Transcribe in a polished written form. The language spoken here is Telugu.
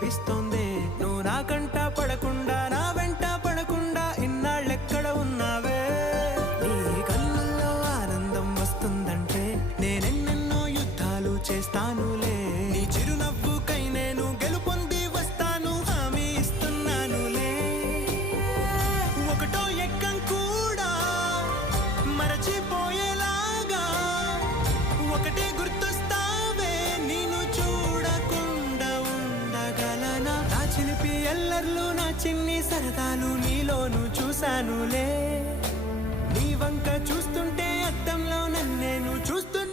అనిపిస్తోంది. నువ్వు నాకంట పడకుండా నా వెంట పడకుండా ఇన్నాళ్ళెక్కడ ఉన్నావే. నీ కళ్ళల్లో ఆనందం వస్తుందంటే నేనెన్నెన్నో యుద్ధాలు చేస్తానులే. నీ చిరునవ్వుకై నేను గెలుపొంది వస్తాను, హామీ ఇస్తున్నానులే. ఒకటో ఎక్కం కూడా మరచిపోయేలాగా ఒకటే గుర్తొస్తావే. నేను చూడకుండా ఉండగలనా? నా చిలిపి ఎల్లర్లు నా చిన్ని సరదాలు నీలోను చూశానులే. నీ వంక చూస్తుంటే అద్దంలో నన్నేను చూస్తున్నా.